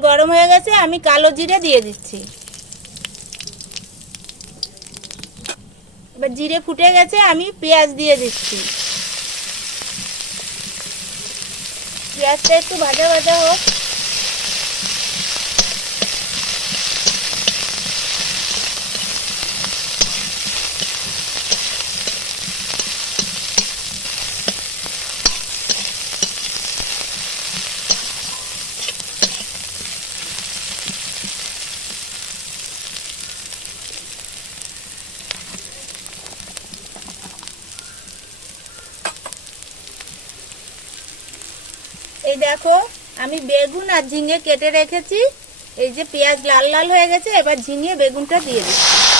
গরম হয়ে গেছে, আমি কালো জিরে দিয়ে দিচ্ছি। এবার জিরে ফুটে গেছে, আমি পেঁয়াজ দিয়ে দিচ্ছি। পেঁয়াজটা একটু ভাজা ভাজা হোক। এই দেখো, আমি বেগুন আর ঝিঙে কেটে রেখেছি। এই যে পেঁয়াজ লাল লাল হয়ে গেছে, এবার ঝিঙে বেগুনটা দিয়ে দিচ্ছি।